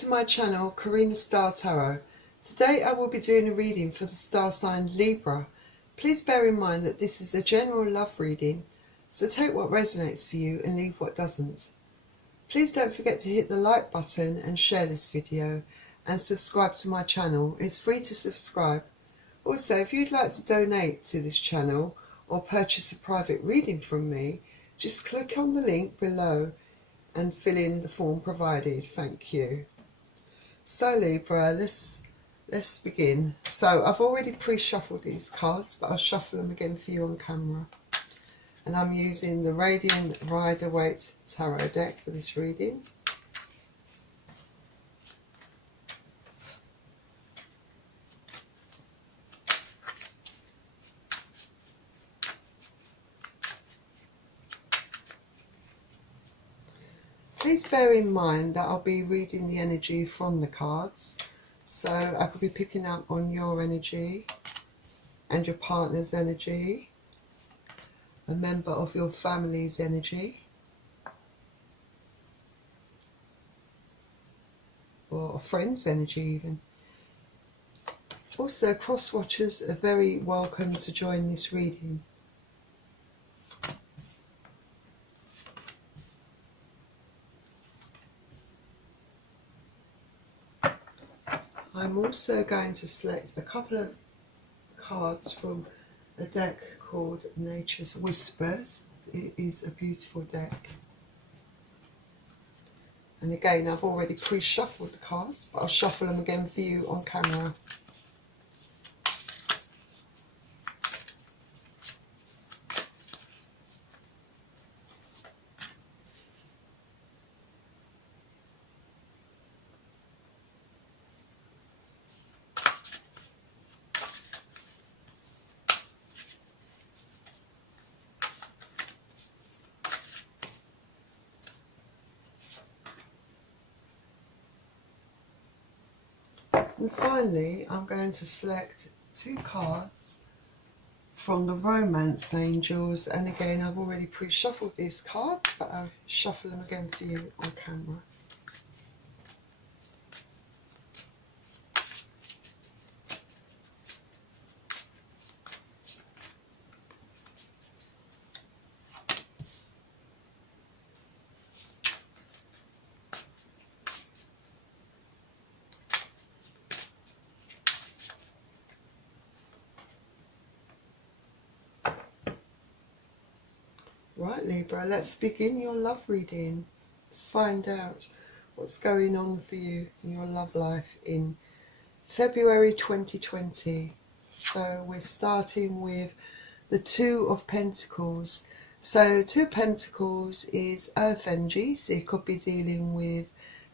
to my channel, Karina Star Tarot. Today I will be doing a reading for the star sign Libra. Please bear in mind that this is a general love reading, so take what resonates for you and leave what doesn't. Please don't forget to hit the like button and share this video, and subscribe to my channel. It's free to subscribe. Also, if you'd like to donate to this channel or purchase a private reading from me, just click on the link below and fill in the form provided. Thank you. So Libra, let's begin. So I've already pre-shuffled these cards, but I'll shuffle them again for you on camera. And I'm using the Radiant Rider-Waite Tarot deck for this reading. Please bear in mind that I'll be reading the energy from the cards. So I could be picking up on your energy and your partner's energy, a member of your family's energy, or a friend's energy even. Also, cross-watchers are very welcome to join this reading. I'm also going to select a couple of cards from a deck called Nature's Whispers. It is a beautiful deck. And again, I've already pre-shuffled the cards, but I'll shuffle them again for you on camera. And finally, I'm going to select two cards from the Romance Angels. And again, I've already pre-shuffled these cards, but I'll shuffle them again for you on camera. Right, Libra, let's begin your love reading. Let's find out what's going on for you in your love life in February 2020. So we're starting with the Two of Pentacles. So Two of Pentacles is Earth energy, so you could be dealing with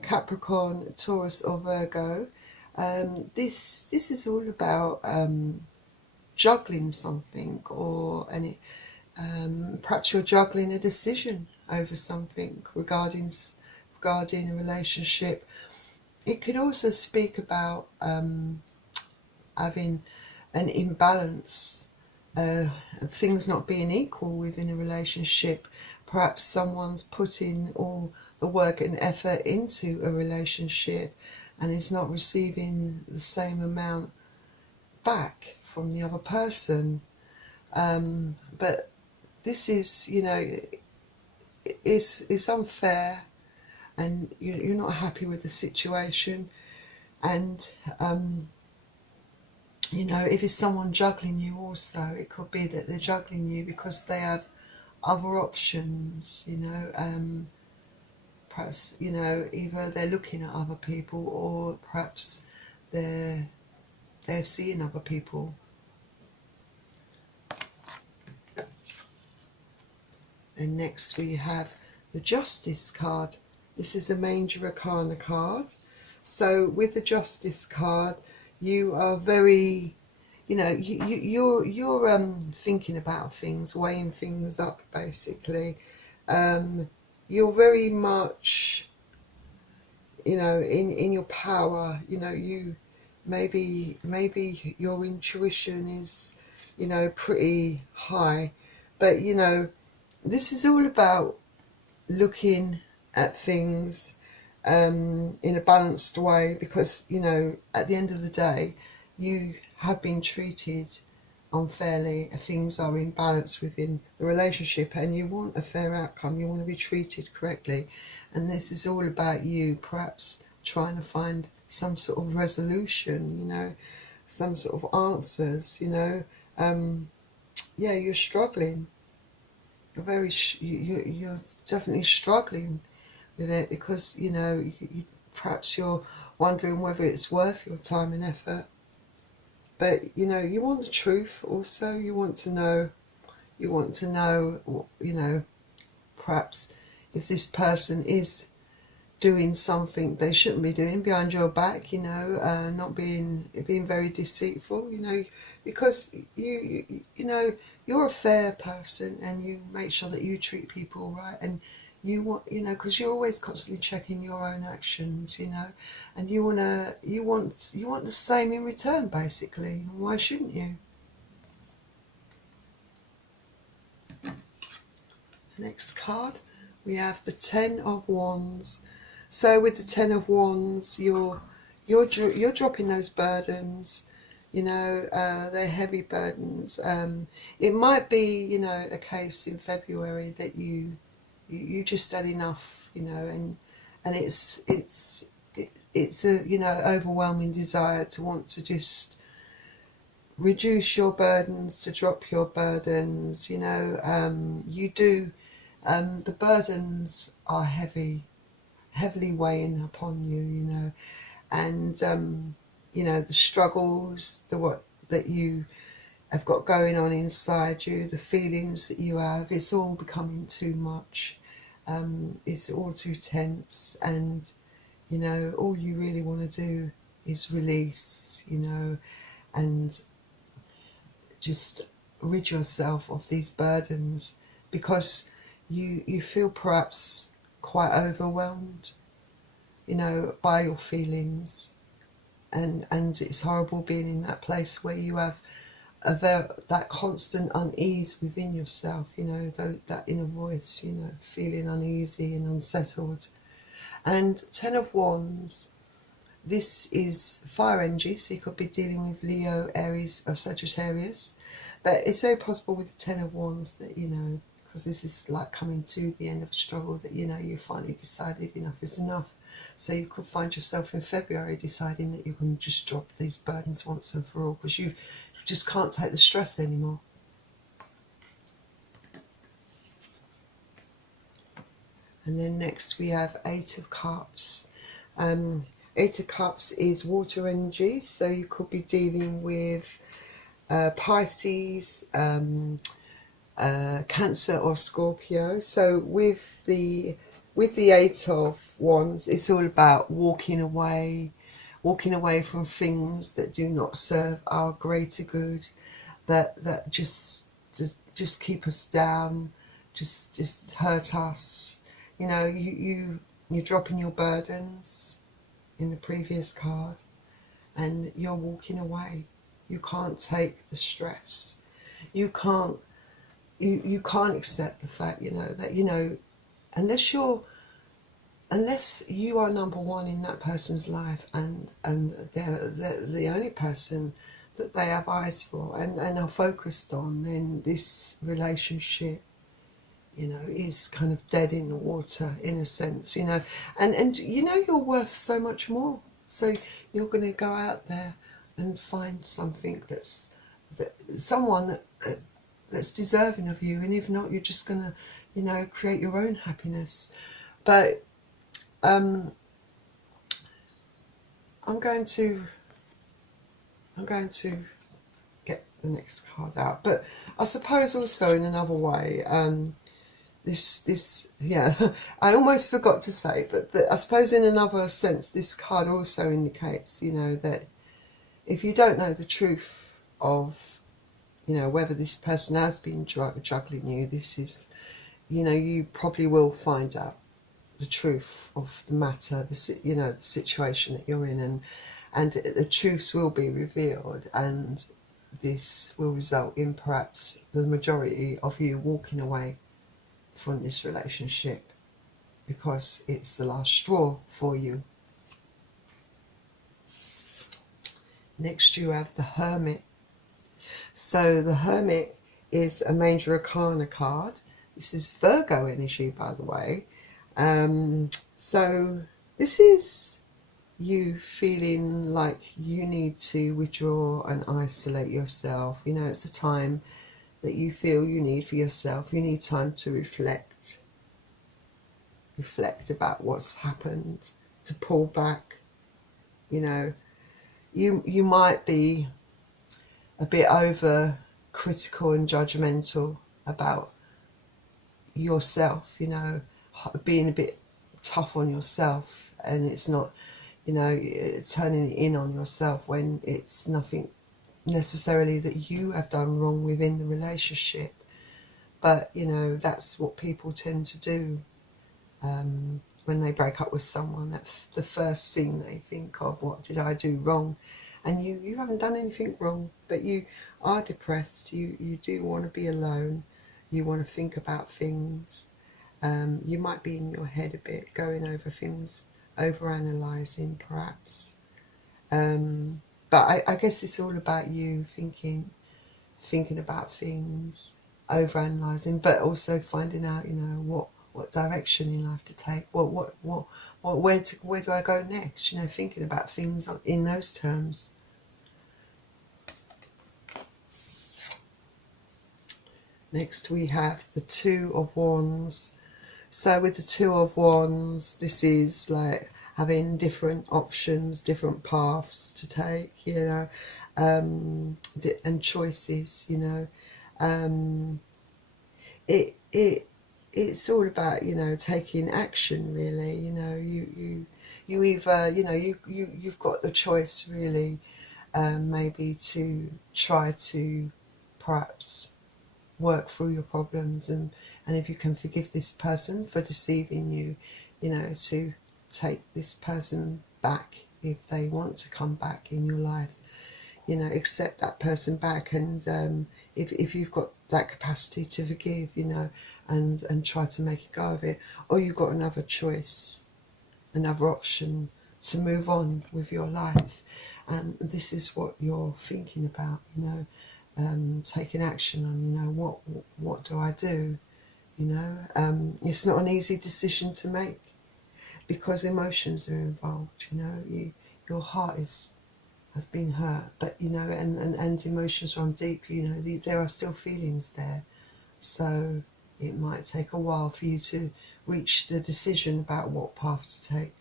Capricorn, Taurus or Virgo. This is all about juggling something, or perhaps you're juggling a decision over something regarding a relationship. It could also speak about having an imbalance, things not being equal within a relationship. Perhaps someone's putting all the work and effort into a relationship and is not receiving the same amount back from the other person. But this is, you know, it's unfair, and you're not happy with the situation. And you know, if it's someone juggling you also, it could be that they're juggling you because they have other options, you know. Perhaps, you know, either they're looking at other people, or perhaps they're seeing other people. And next we have the Justice card. This is a Major Arcana card. So with the Justice card, you are very, you know, you're thinking about things, weighing things up, basically. You're very much, you know, in your power. You know, you maybe your intuition is, you know, pretty high, but you know, this is all about looking at things in a balanced way, because, you know, at the end of the day, you have been treated unfairly. Things are in balance within the relationship, and you want a fair outcome. You want to be treated correctly, and this is all about you perhaps trying to find some sort of resolution, you know, some sort of answers, you know. Yeah, you're struggling. You're definitely struggling with it, because, you know, perhaps you're wondering whether it's worth your time and effort. But, you know, you want the truth also. You want to know, you know, perhaps if this person is doing something they shouldn't be doing behind your back, you know, not being very deceitful, you know, because you know, you're a fair person, and you make sure that you treat people right, and you want, you know, because you're always constantly checking your own actions, you know, and you want the same in return, basically. Why shouldn't you? Next card, we have the Ten of Wands. So with the Ten of Wands, you're dropping those burdens. You know, they're heavy burdens. It might be, you know, a case in February that you just had enough, you know, and it's a, you know, overwhelming desire to want to just reduce your burdens, to drop your burdens. You know, you do. The burdens are heavily weighing upon you, you know, and you know, the struggles, that you have got going on inside you, the feelings that you have, it's all becoming too much. It's all too tense, and, you know, all you really want to do is release, you know, and just rid yourself of these burdens, because you feel perhaps quite overwhelmed, you know, by your feelings, and it's horrible being in that place where you have that constant unease within yourself, you know, that inner voice, you know, feeling uneasy and unsettled. And Ten of Wands, this is fire energy, so you could be dealing with Leo, Aries or Sagittarius, but it's very possible with the Ten of Wands that, you know, because this is like coming to the end of a struggle, that, you know, you finally decided enough is enough. So you could find yourself in February deciding that you can just drop these burdens once and for all, because you just can't take the stress anymore. And then next we have Eight of Cups. Eight of Cups is water energy, so you could be dealing with Pisces, Cancer or Scorpio. So with the Eight of Wands, it's all about walking away from things that do not serve our greater good, that just keep us down, just hurt us. You know, you're dropping your burdens in the previous card, and you're walking away. You can't take the stress. You can't accept the fact, you know, that, you know, unless you are number one in that person's life, and they're the only person that they have eyes for and are focused on, then this relationship, you know, is kind of dead in the water, in a sense, you know, and you know, you're worth so much more, so you're going to go out there and find something someone that's deserving of you, and if not, you're just going to, you know, create your own happiness. But I'm going to get the next card out, but I suppose also in another way, this yeah, I almost forgot to say, but I suppose in another sense, this card also indicates, you know, that if you don't know the truth of, you know, whether this person has been juggling you, this is, you know, you probably will find out the truth of the matter, you know, the situation that you're in, and the truths will be revealed, and this will result in perhaps the majority of you walking away from this relationship. because it's the last straw for you. Next you have the Hermit. So the Hermit is a major arcana card. This is Virgo energy, by the way. So this is you feeling like you need to withdraw and isolate yourself. You know, it's a time that you feel you need for yourself. You need time to reflect about what's happened, to pull back. You know, you might be a bit over critical and judgmental about yourself, you know, being a bit tough on yourself, and it's not, you know, turning it in on yourself when it's nothing necessarily that you have done wrong within the relationship. But, you know, that's what people tend to do when they break up with someone. That's the first thing they think of: what did I do wrong? And you haven't done anything wrong, but you are depressed. You do want to be alone. You want to think about things. You might be in your head a bit, going over things, over-analysing perhaps. But I guess it's all about you thinking about things, over-analysing, but also finding out, you know, what direction in life to take. Where do I go next? You know, thinking about things in those terms. Next we have the Two of Wands. So with the Two of Wands, this is like having different options, different paths to take, you know, and choices, you know. It's all about, you know, taking action, really. You know, you either, you know, you've got the choice, really, maybe to try to perhaps work through your problems, and if you can forgive this person for deceiving you, you know, to take this person back if they want to come back in your life. You know, accept that person back, and if you've got that capacity to forgive, you know, and try to make a go of it. Or you've got another choice, another option to move on with your life. And this is what you're thinking about, you know, taking action on, you know, what do I do? You know, it's not an easy decision to make because emotions are involved. You know, your heart has been hurt, but, you know, and emotions run deep. You know, there are still feelings there, so it might take a while for you to reach the decision about what path to take.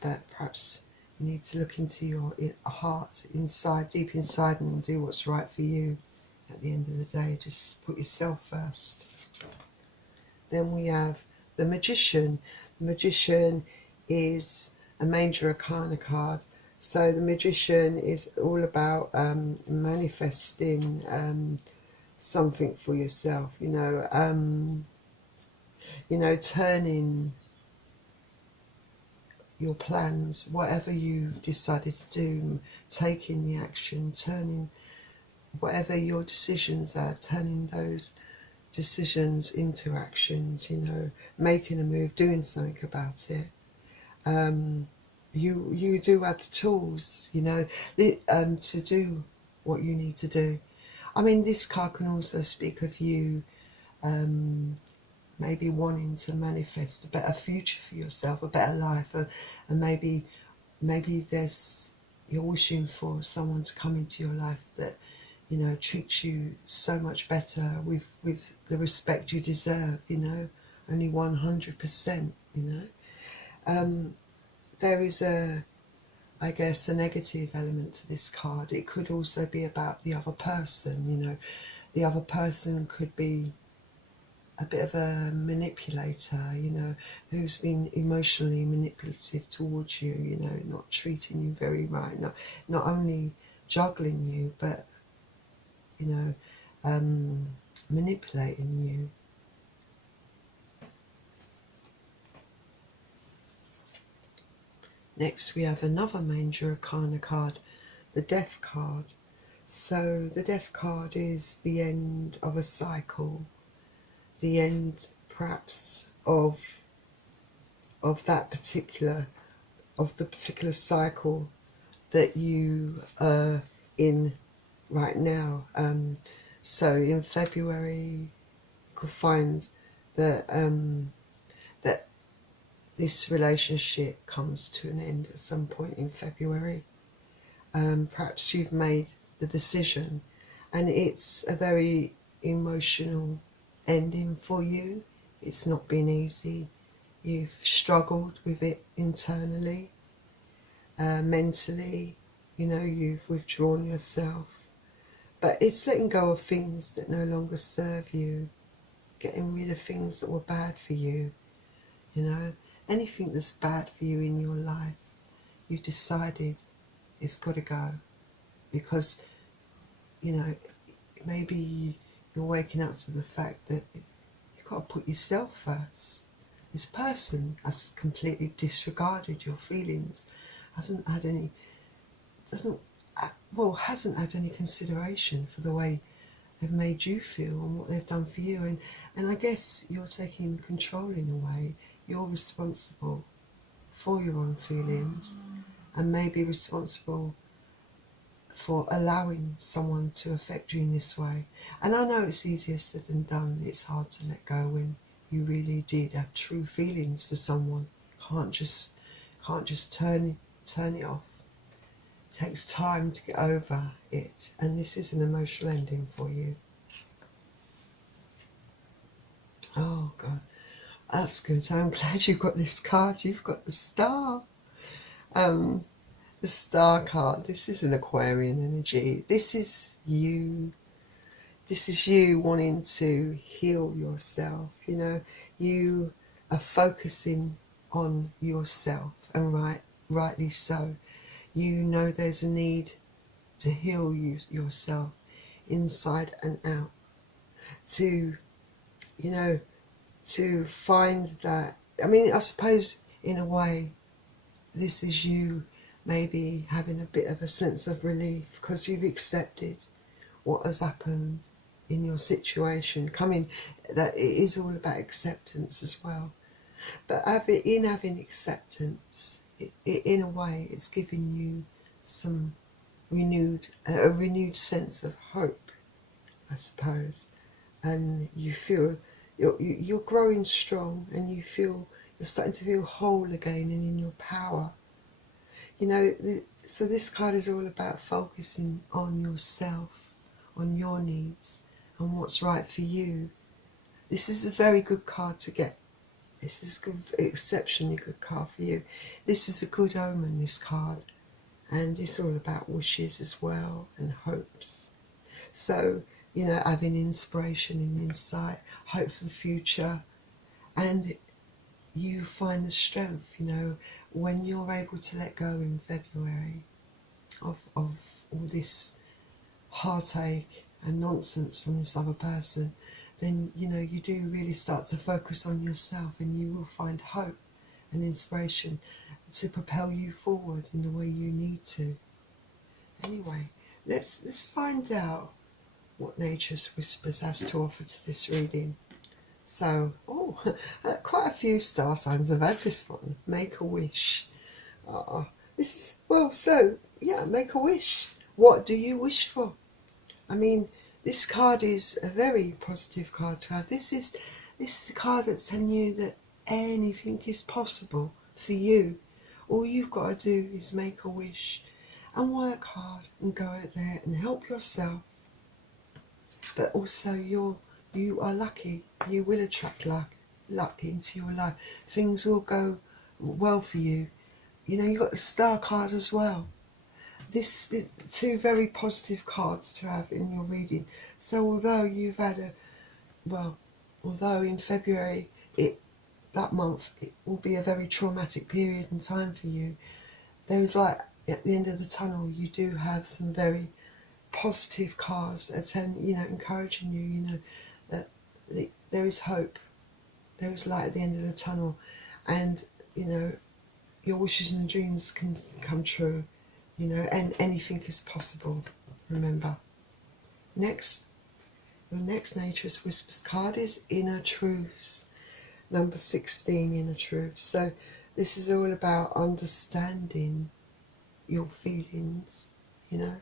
But perhaps you need to look into your heart inside, deep inside, and do what's right for you. At the end of the day, just put yourself first. Then we have the Magician. The Magician is a major arcana card. So the Magician is all about manifesting something for yourself. You know, turning your plans, whatever you've decided to do, taking the action, turning whatever your decisions are, turning those decisions into actions, you know, making a move, doing something about it. You do have the tools, you know, to do what you need to do. I mean, this card can also speak of you maybe wanting to manifest a better future for yourself, a better life, and maybe you're wishing for someone to come into your life that, you know, treats you so much better, with the respect you deserve, you know, only 100%, you know. There is I guess, a negative element to this card. It could also be about the other person, you know. The other person could be a bit of a manipulator, you know, who's been emotionally manipulative towards you, you know, not treating you very right, not only juggling you, but, you know, manipulating you. Next we have another major arcana card, the Death card. So the Death card is the end of a cycle, the end perhaps of that particular, of the particular cycle that you are in right now. So in February, you could find that that this relationship comes to an end at some point in February. Perhaps you've made the decision, and it's a very emotional ending for you. It's not been easy. You've struggled with it internally, mentally. You know, you've withdrawn yourself. But it's letting go of things that no longer serve you, getting rid of things that were bad for you. You know, anything that's bad for you in your life, you've decided it's got to go. Because, you know, maybe you're waking up to the fact that you've got to put yourself first. This person has completely disregarded your feelings, hasn't had any consideration for the way they've made you feel and what they've done for you. And I guess you're taking control in a way. You're responsible for your own feelings, and maybe responsible for allowing someone to affect you in this way. And I know it's easier said than done. It's hard to let go when you really did have true feelings for someone. Can't just turn it off. It takes time to get over it, and this is an emotional ending for you. Oh God, that's good. I'm glad you've got this card. You've got the Star. The Star card. This is an Aquarian energy. This is you. This is you wanting to heal yourself. You know, you are focusing on yourself, and rightly so. You know there's a need to heal yourself inside and out. To, you know, to find that. I mean, I suppose in a way, this is you maybe having a bit of a sense of relief because you've accepted what has happened in your situation. That it is all about acceptance as well. But in having acceptance, in a way, it's giving you some a renewed sense of hope, I suppose. And you feel you're growing strong, and you're starting to feel whole again and in your power. You know, so this card is all about focusing on yourself, on your needs, and what's right for you. This is a very good card to get. This is exceptionally good card for you. This is a good omen, this card. And it's all about wishes as well, and hopes. So, you know, having inspiration and insight, hope for the future. And you find the strength, you know, when you're able to let go in February of all this heartache and nonsense from this other person, then, you know, you do really start to focus on yourself, and you will find hope and inspiration to propel you forward in the way you need to. Anyway, let's find out what Nature's Whispers has to offer to this reading. So, quite a few star signs have had this one. Make a wish. This is, make a wish. What do you wish for? I mean, this card is a very positive card to have. This is a card that's telling you that anything is possible for you. All you've got to do is make a wish and work hard and go out there and help yourself. But also you are lucky. You will attract luck into your life. Things will go well for you. You know, you've got the Star card as well. This two very positive cards to have in your reading. So although you've had although in February that month it will be a very traumatic period in time for you, there's like at the end of the tunnel you do have some very positive cards that are, you know, encouraging you, you know, that there is hope, there is light at the end of the tunnel, and, you know, your wishes and dreams can come true, you know, and anything is possible. Remember. Your next Nature's Whispers card is Inner Truths. number 16, inner truth. So this is all about understanding your feelings, you know.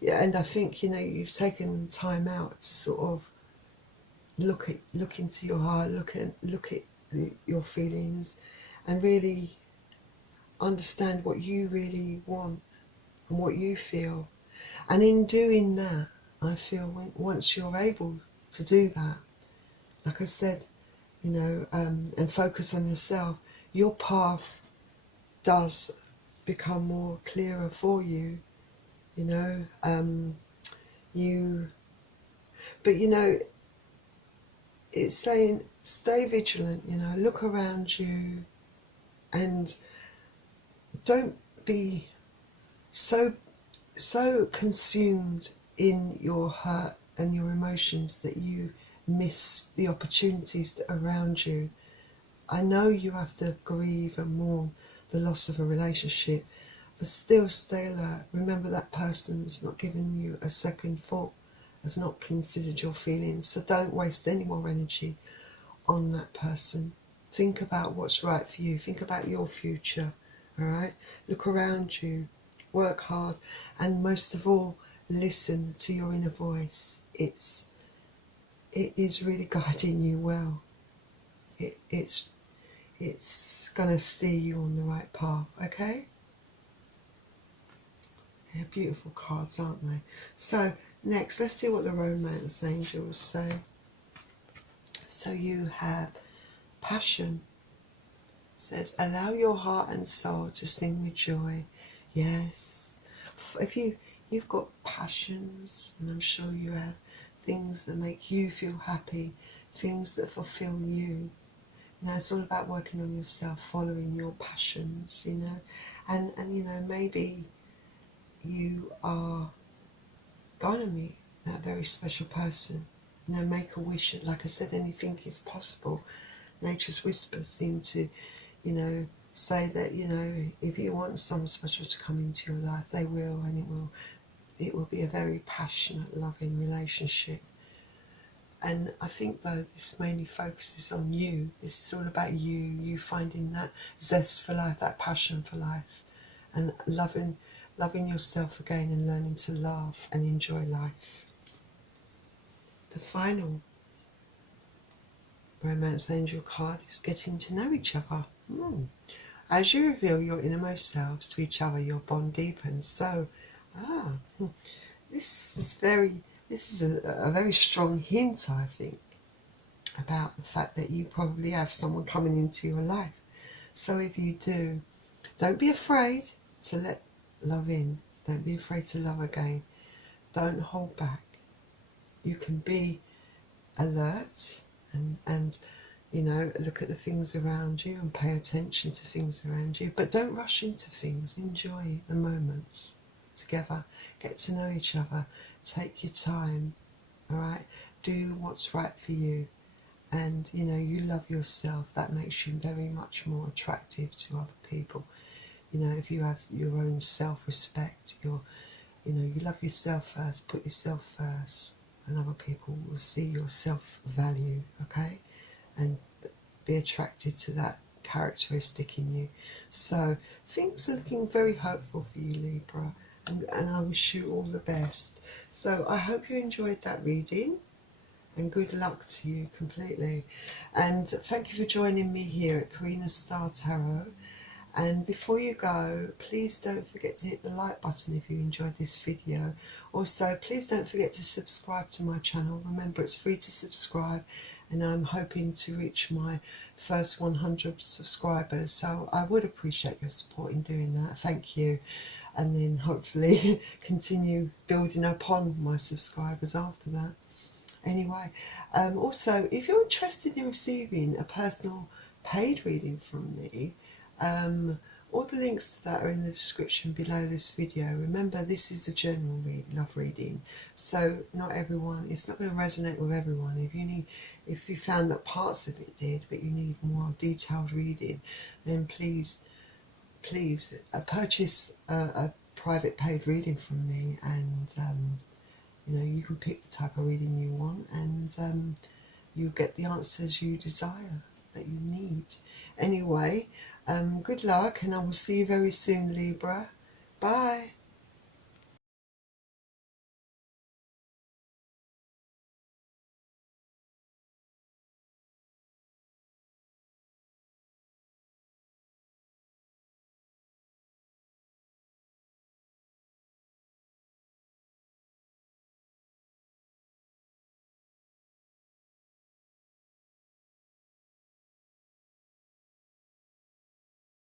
Yeah, and I think, you know, you've taken time out to sort of look into your heart, look at your feelings, and really understand what you really want and what you feel. And in doing that, I feel once you're able to do that, like I said, you know, and focus on yourself, your path does become more clearer for you, you know. But you know, it's saying stay vigilant, you know, look around you, and don't be so consumed in your hurt and your emotions that you miss the opportunities that are around you. I know you have to grieve and mourn the loss of a relationship, but still stay alert. Remember that person's not giving you a second thought, has not considered your feelings, so don't waste any more energy on that person. Think about what's right for you. Think about your future, all right? Look around you, work hard, and most of all, listen to your inner voice. It is really guiding you well. It's going to steer you on the right path, okay? They're beautiful cards, aren't they? So next, let's see what the romance angels say. So you have passion. It says, allow your heart and soul to sing with joy. Yes. If you've got passions, and I'm sure you have, things that make you feel happy, things that fulfill you. You know, it's all about working on yourself, following your passions, you know. And you know, maybe you are going to meet that very special person. You know, make a wish. Like I said, anything is possible. Nature's whispers seem to, you know, say that, you know, if you want someone special to come into your life, they will, and it will be a very passionate, loving relationship. And I think, though, this mainly focuses on you. This is all about you finding that zest for life, that passion for life, and loving yourself again, and learning to laugh and enjoy life. The final romance angel card is getting to know each other. As you reveal your innermost selves to each other, your bond deepens. So, this is a very strong hint, I think, about the fact that you probably have someone coming into your life. So if you do, don't be afraid to let love in. Don't be afraid to love again. Don't hold back. You can be alert and you know, look at the things around you and pay attention to things around you, but don't rush into things. Enjoy the moments together. Get to know each other. Take your time, all right? Do what's right for you. And, you know, you love yourself. That makes you very much more attractive to other people. You know, if you have your own self-respect, you know, you love yourself first, put yourself first, and other people will see your self-value, okay? And be attracted to that characteristic in you. So things are looking very hopeful for you, Libra, and I wish you all the best. So I hope you enjoyed that reading, and good luck to you completely. And thank you for joining me here at Karina Star Tarot. And before you go, please don't forget to hit the like button if you enjoyed this video. Also, please don't forget to subscribe to my channel. Remember, it's free to subscribe, and I'm hoping to reach my first 100 subscribers. So I would appreciate your support in doing that. Thank you. And then hopefully continue building upon my subscribers after that. Anyway, also, if you're interested in receiving a personal paid reading from me, all the links to that are in the description below this video. Remember, this is a general love reading, so not everyone, it's not going to resonate with everyone. If you found that parts of it did, but you need more detailed reading, then please purchase a private paid reading from me, and you know, you can pick the type of reading you want, and you'll get the answers you desire. that you need. Anyway, good luck, and I will see you very soon, Libra. Bye.